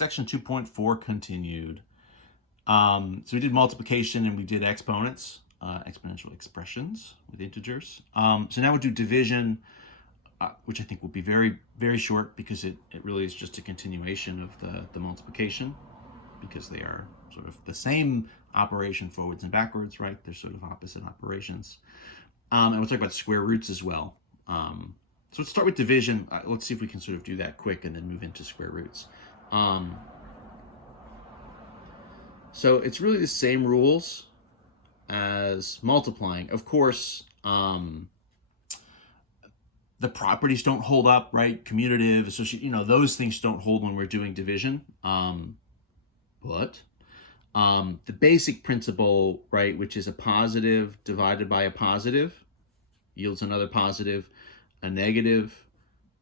Section 2.4 continued. So we did multiplication and we did exponents, exponential expressions with integers. So now we'll do division, which I think will be very, very short because it really is just a continuation of the multiplication, because they are sort of the same operation forwards and backwards, right? They're sort of opposite operations. And we'll talk about square roots as well. So let's start with division. Let's see if we can sort of do that quick and then move into square roots. So it's really the same rules as multiplying. Of course, the properties don't hold up, right? Commutative, associative, those things don't hold when we're doing division. But the basic principle, right, which is a positive divided by a positive yields another positive, a negative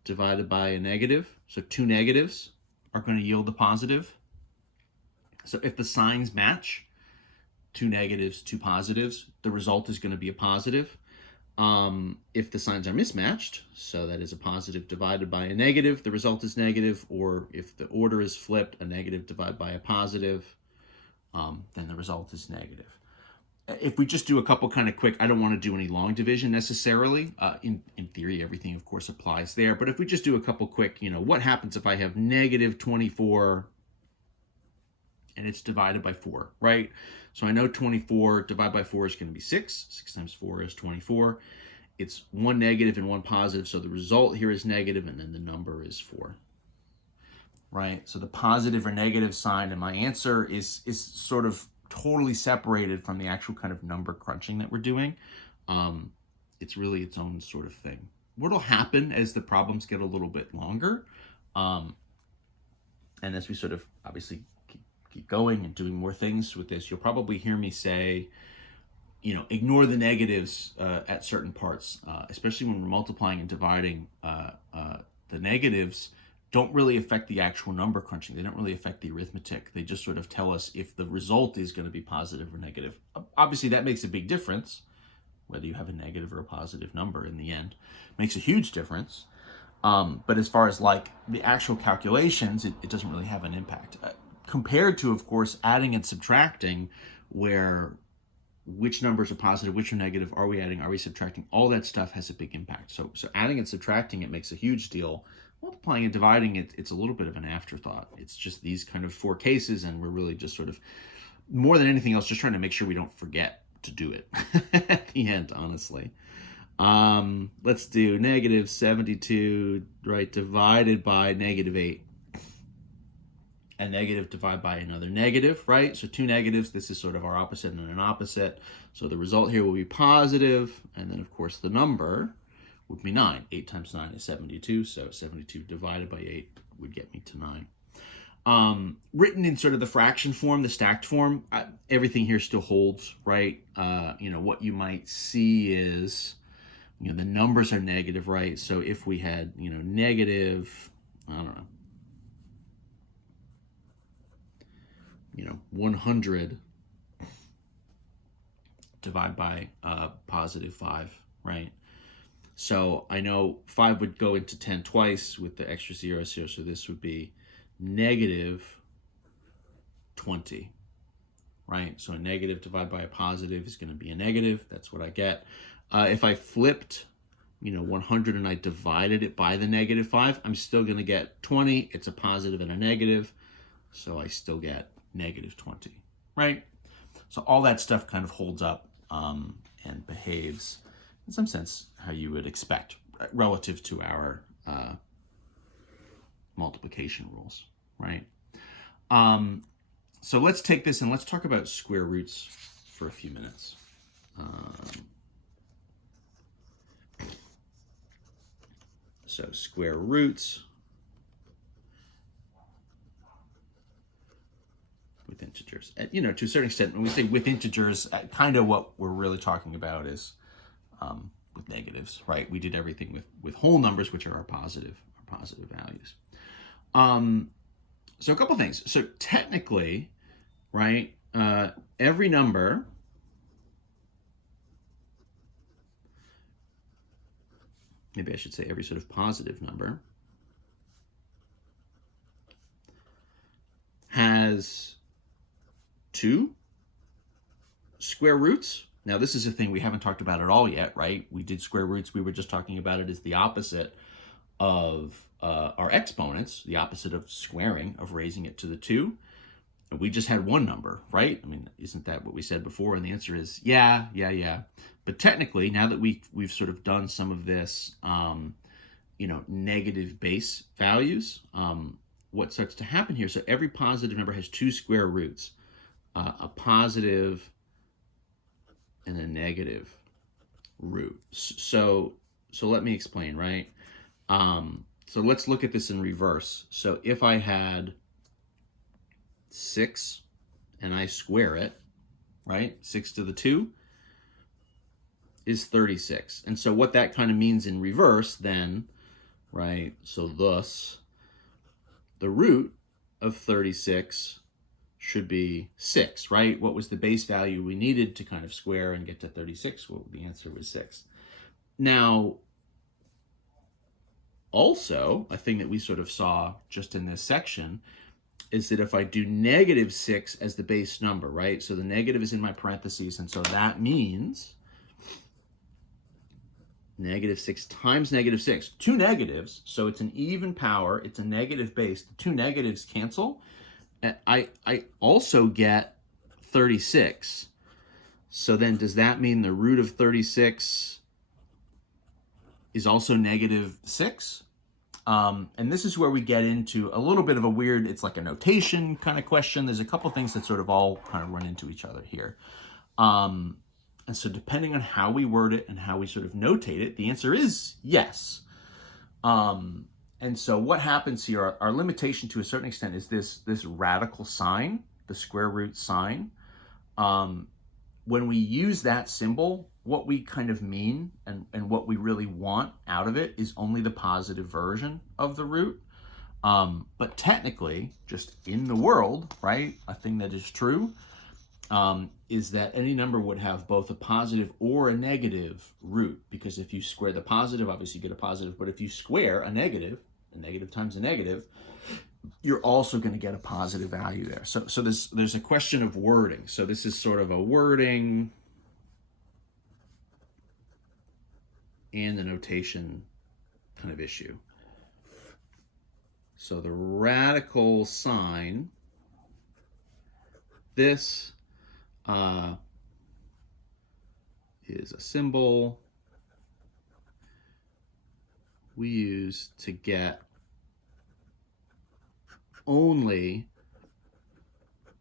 divided by a negative. So two negatives are going to yield a positive. So if the signs match, two negatives, two positives, the result is going to be a positive. If the signs are mismatched, so that is a positive divided by a negative, the result is negative. Or if the order is flipped, a negative divided by a positive, then the result is negative. If we just do a couple kind of quick, I don't want to do any long division necessarily. In theory, everything, of course, applies there. But if we just do a couple quick, what happens if I have negative 24 and it's divided by 4, right? So I know 24 divided by 4 is going to be 6. 6 times 4 is 24. It's one negative and one positive, so the result here is negative, and then the number is 4. Right? So the positive or negative sign in my answer is sort of totally separated from the actual kind of number crunching that we're doing. It's really its own sort of thing. What'll happen as the problems get a little bit longer, and as we sort of obviously keep going and doing more things with this, you'll probably hear me say, ignore the negatives at certain parts, especially when we're multiplying and dividing. The negatives don't really affect the actual number crunching. They don't really affect the arithmetic. They just sort of tell us if the result is going to be positive or negative. Obviously, that makes a big difference, whether you have a negative or a positive number in the end. It makes a huge difference. But as far as like the actual calculations, it doesn't really have an impact. Compared to, of course, adding and subtracting, where which numbers are positive, which are negative, are we adding, are we subtracting, all that stuff has a big impact. So adding and subtracting, it makes a huge deal. Multiplying and dividing, it's a little bit of an afterthought. It's just these kind of 4 cases, and we're really just sort of, more than anything else, just trying to make sure we don't forget to do it at the end, honestly. Let's do negative 72, right, divided by negative 8. A negative divided by another negative, right? So two negatives, this is sort of our opposite and an opposite. So the result here will be positive, and then of course the number would be 9. 8 times 9 is 72, so 72 divided by 8 would get me to 9. Written in sort of the fraction form, the stacked form, everything here still holds, right? What you might see is, the numbers are negative, right? So if we had, negative, I don't know, 100 divided by positive 5, right? So I know 5 would go into 10 twice with the extra zeros here, so this would be negative 20, right? So a negative divided by a positive is going to be a negative. That's what I get. If I flipped, 100 and I divided it by the negative 5, I'm still going to get 20. It's a positive and a negative, so I still get negative 20, right? So all that stuff kind of holds up and behaves in some sense how you would expect relative to our multiplication rules, right? So let's take this and let's talk about square roots for a few minutes. So square roots with integers. And, to a certain extent, when we say with integers, kind of what we're really talking about is with negatives, right? We did everything with whole numbers, which are our positive values. So a couple things. So technically, right, every number maybe I should say every sort of positive number has 2 square roots. Now, this is a thing we haven't talked about at all yet, right? We did square roots. We were just talking about it as the opposite of our exponents, the opposite of squaring, of raising it to the 2. And we just had one number, right? I mean, isn't that what we said before? And the answer is yeah. But technically, now that we've sort of done some of this, negative base values, what starts to happen here, so every positive number has 2 square roots, a positive and a negative root. So let me explain, right? So let's look at this in reverse. So if I had 6 and I square it, right? 6 to the 2 is 36. And so what that kind of means in reverse then, right? So thus, the root of 36 should be 6, right? What was the base value we needed to kind of square and get to 36? Well, the answer was 6. Now, also, a thing that we sort of saw just in this section is that if I do negative 6 as the base number, right? So the negative is in my parentheses, and so that means negative 6 times negative 6. 2 negatives, so it's an even power, it's a negative base. The 2 negatives cancel. And I also get 36. So then does that mean the root of 36 is also negative 6? And this is where we get into a little bit of a weird, it's like a notation kind of question. There's a couple things that sort of all kind of run into each other here. And so depending on how we word it and how we sort of notate it, the answer is yes. And so what happens here, our limitation to a certain extent is this radical sign, the square root sign. When we use that symbol, what we kind of mean and what we really want out of it is only the positive version of the root. But technically, just in the world, right, a thing that is true is that any number would have both a positive or a negative root, because if you square the positive, obviously you get a positive, but if you square a negative times a negative, you're also going to get a positive value there. So there's a question of wording. So this is sort of a wording and a notation kind of issue. So the radical sign, this is a symbol we use to get only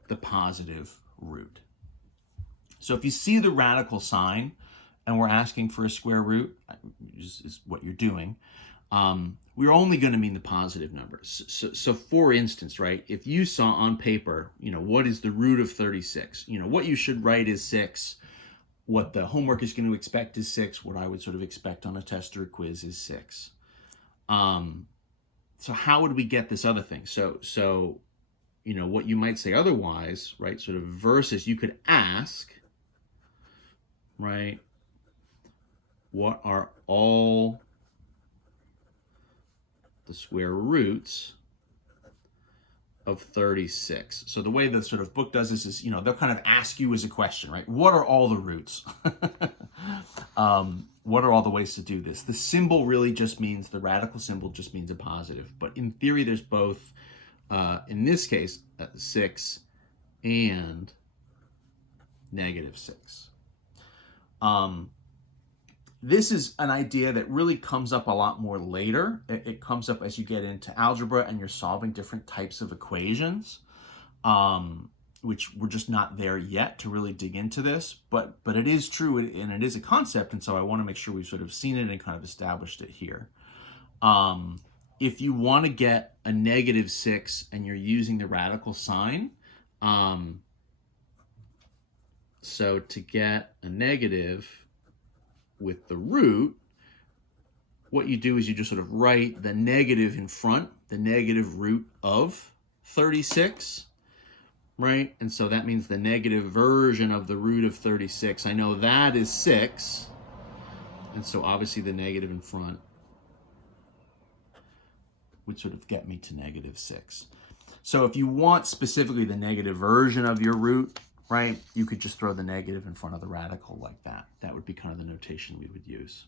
the positive root. So if you see the radical sign and we're asking for a square root, is what you're doing, we're only going to mean the positive numbers. So for instance, right, if you saw on paper, what is the root of 36? What you should write is 6. What the homework is going to expect is 6. What I would sort of expect on a test or a quiz is 6. So how would we get this other thing? So what you might say otherwise, right, sort of versus, you could ask, right, what are all the square roots of 36? So the way the sort of book does this is, they'll kind of ask you as a question, right? What are all the roots? What are all the ways to do this? The symbol really just means, the radical symbol just means a positive. But in theory, there's both, in this case, 6 and negative 6. This is an idea that really comes up a lot more later. It comes up as you get into algebra and you're solving different types of equations, which we're just not there yet to really dig into this. But it is true, and it is a concept, and so I want to make sure we've sort of seen it and kind of established it here. If you want to get a negative 6 and you're using the radical sign, so to get a negative with the root, what you do is you just sort of write the negative in front, the negative root of 36, right? And so that means the negative version of the root of 36. I know that is 6, and so obviously the negative in front would sort of get me to negative 6. So if you want specifically the negative version of your root, right, you could just throw the negative in front of the radical like that. That would be kind of the notation we would use.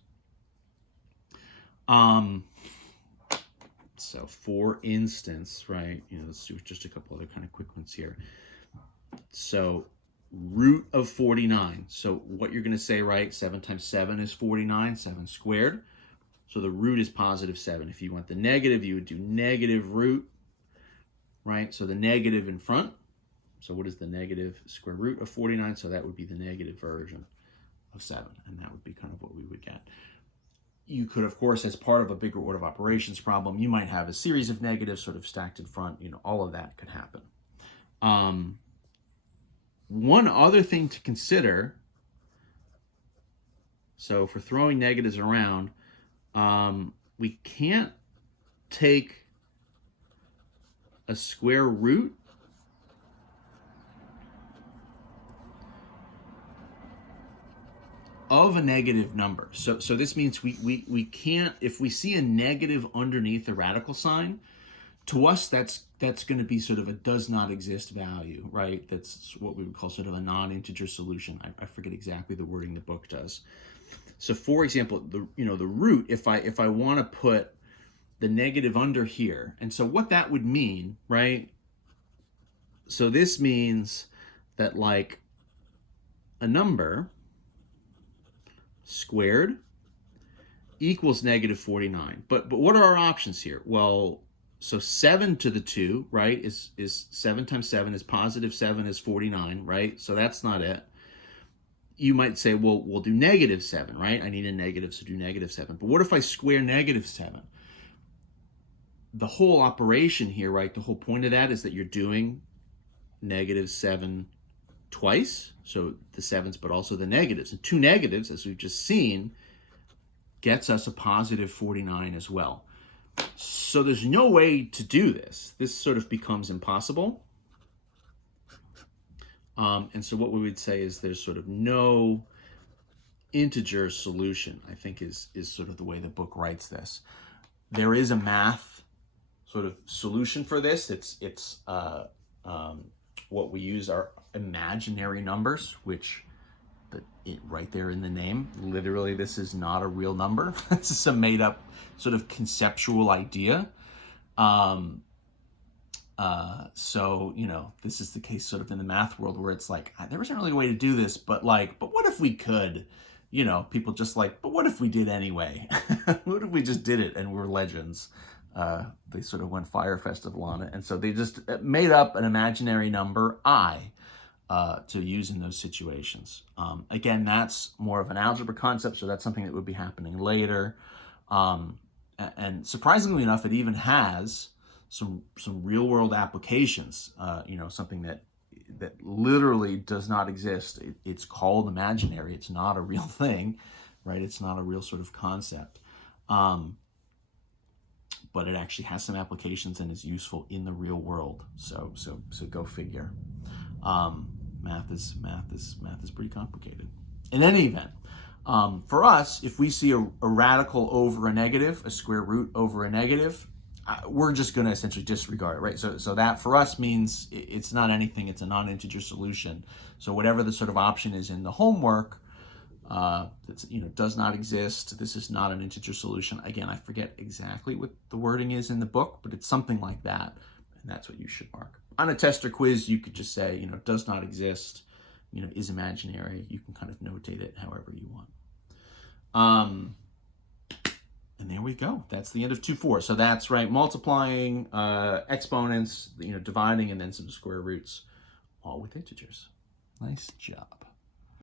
So for instance, right, let's do just a couple other kind of quick ones here. So root of 49. So what you're going to say, right, 7 times 7 is 49, 7 squared. So the root is positive 7. If you want the negative, you would do negative root, right? So the negative in front. So what is the negative square root of 49? So that would be the negative version of 7, and that would be kind of what we would get. You could, of course, as part of a bigger order of operations problem, you might have a series of negatives sort of stacked in front. All of that could happen. One other thing to consider, so for throwing negatives around, we can't take a square root of a negative number. So this means we can't, if we see a negative underneath the radical sign, to us that's going to be sort of a does not exist value, right? That's what we would call sort of a non-integer solution. I forget exactly the wording the book does. So for example, the root, if I want to put the negative under here, and so what that would mean, right? So this means that like a number squared equals negative 49. But what are our options here? Well, so 7 to the 2, right, is 7 times 7 is positive 7 is 49, right? So that's not it. You might say, well, we'll do negative 7, right? I need a negative, so do negative 7. But what if I square negative 7? The whole operation here, right, the whole point of that is that you're doing negative 7 twice, so the 7s, but also the negatives. And 2 negatives, as we've just seen, gets us a positive 49 as well. So there's no way to do this. This sort of becomes impossible. And so what we would say is there's sort of no integer solution, I think is sort of the way the book writes this. There is a math sort of solution for this. It's what we use are imaginary numbers, which right there in the name, literally this is not a real number. This is a made up sort of conceptual idea. So, this is the case sort of in the math world where it's like, there isn't really a way to do this, but what if we could? People just like, but what if we did anyway? What if we just did it and we're legends? They sort of went Fire Festival on it. And so they just made up an imaginary number, I, to use in those situations. Again, that's more of an algebra concept, so that's something that would be happening later. And surprisingly enough, it even has some real world applications, something that literally does not exist. It's called imaginary. It's not a real thing, right? It's not a real sort of concept. But it actually has some applications and is useful in the real world. So go figure. Math is pretty complicated. In any event, for us, if we see a radical over a negative, a square root over a negative, we're just going to essentially disregard it, right? So that for us means it's not anything. It's a non-integer solution. So whatever the sort of option is in the homework, that's, does not exist. This is not an integer solution. Again, I forget exactly what the wording is in the book, but it's something like that, and that's what you should mark. On a test or quiz, you could just say, does not exist, is imaginary. You can kind of notate it however you want. And there we go. That's the end of 2-4. So that's right, multiplying, exponents, dividing, and then some square roots, all with integers. Nice job.